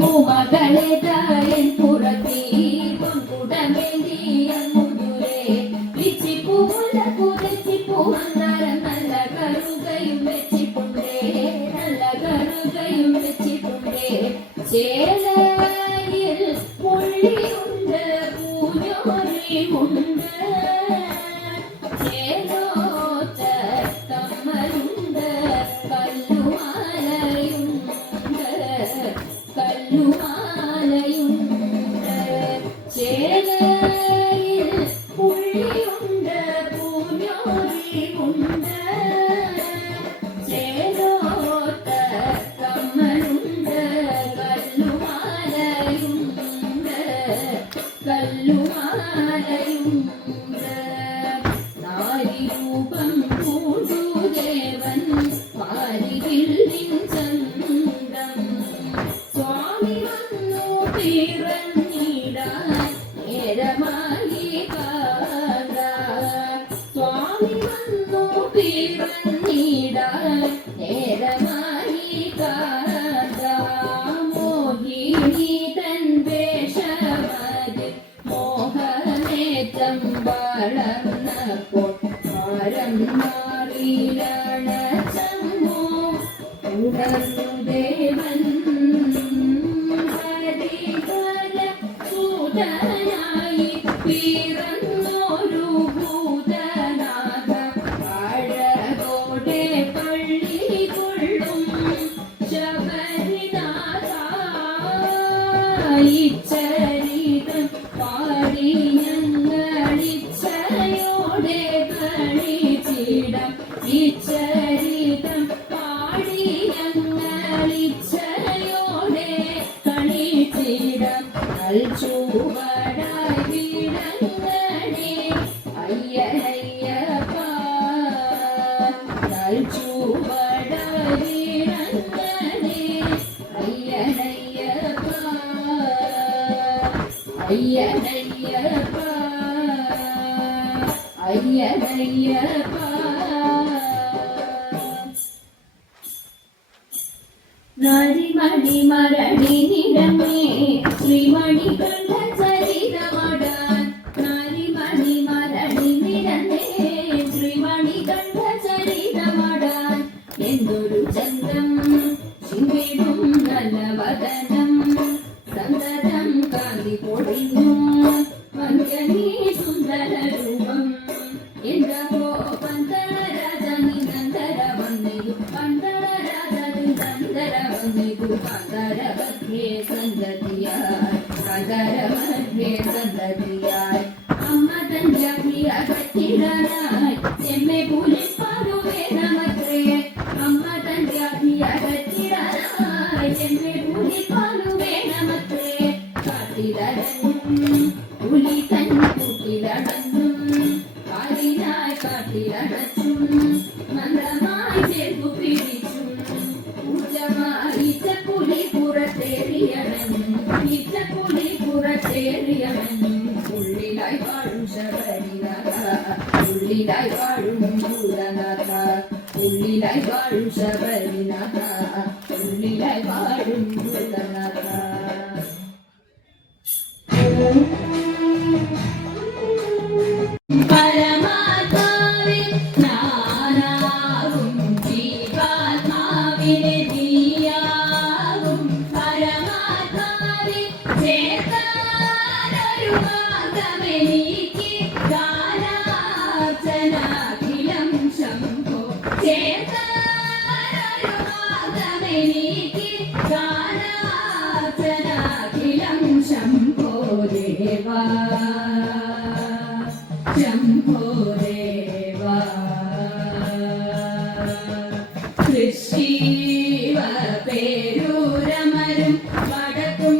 പൂമകളേതായൻ പുറത്തേ പൊൻകുടമേന്തിയ മുതുരേ പിച്ചിപ്പൂമുല്ല കുതിച്ചിപ്പൂവന്നാരം നല്ല കറുകയും വെച്ചിട്ടുണ്ടേ നല്ല കറുകയും വെച്ചിട്ടുണ്ടേ ചേലയിൽ പുള്ളിയുണ്ട് പൂഞ്ഞോറിയുണ്ട് ചേലോത്ത കമ്മലുണ്ട് കല്ലുമാലയുണ്ട് ചേലയിൽ പുള്ളിയുണ്ട് പൂഞ്ഞോറിയുണ്ട് ചേലോത്ത കമ്മലുണ്ട് കല്ലുമാലയുണ്ട് നാരിരൂപം പൂണ്ടുദേവൻ പാരിവില്ലിൻ ചന്തം സ്വാമി വന്നു പിറന്നിടാൻ നേരമായി കാത സ്വാമി വന്നു പിറന്നിടാൻ നേരമായി കാത മോഹിനി തൻ വേഷമത് മോഹനേറ്റം വളർന്നപ്പോൾ ഭാരം മാറിയിലണച്ചമ്മോ ഉണർന്നു ദേവൻ ഹരിഹര സൂതനായി പിറന്നൊരു ഭൂതനാഥ അഴകോടെ പള്ളി കൊള്ളും ശബരിനാഥ ഇച്ചരിതം പാടി ഞങ്ങളിച്ചയോടെ കളിച്ചിടം ഇച്ചരിതം പാടി ഞങ്ങളിച്ചയോടെ കളിച്ചിടം ചൂവടായി വീടങ്ങളെ അയ്യയ്യപ്പ ചൂവടായി വീടങ്ങളെ അയ്യയ്യപ്പ അയ്യയ്യപ്പ അയ്യയ്യപ്പ നാരിമണി മരണി നിടമേ ശ്രീമണി കണ്ഠ ചരിതമടാൻ നാരിമണി മരണി നിടമേ ശ്രീമണി കണ്ഠ ചരിതമടാൻ എന്തൊരു ചന്ദ്രം ശിവിടും നല്ല വദനം സന്തതം കാന്തി പൊടിഞ്ഞു മഞ്ജനീ സുന്ദര രൂപം എന്തോ പന്തള രാജ നിരന്തര വന്നിരു പന്തള രാജ നിരന്തര വന്നിരു കാന്തരമധ്യേ സന്തതിയായി അമ്മ തന്റെ പ്രിയ കറ്റിടനായി ചെമ്മെ പൂലിപ്പാടുവേ നമത്രേ അമ്മ തന്റെ പ്രിയ കറ്റിടനായി ചെമ്മെ പൂലിപ്പാടുവേ നമത്രേ കാട്ടിടനും പുലി തൻ കൂട്ടിലടന്നും കാലിനായി കാട്ടിലടച്ചും മന്ദമായി ചേർന്നു പിടിച്ചും ഊർജമായി പുലി പുറത്തേറിയവനും പുലി പുറത്തേറിയവനും ഉള്ളിലായി വാഴും ശബരിനാഥ ഉള്ളിലായി വാഴും ഭൂതനാഥ ഉള്ളിലായി വാഴും ശബരിനാഥ ഉള്ളിലായി വാഴും ഭൂതനാഥ പരമാത്മാവിൽ നാനാകും ജീവാത്മാവിനെ നീയാകും പരമാത്മാവിൽ ചേർത്താനൊരു മാർഗമെനിക്ക് ഗാനാർച്ചനാഖിലം ശംഭോ ചേർത്താനൊരു മാർഗമെനിക്ക് ഗാനാർച്ചനാഖിലം ശംഭോ ദേവാ ശംഭോ ദേവാ കൃഷീവ പേരൂരമരും വടക്കും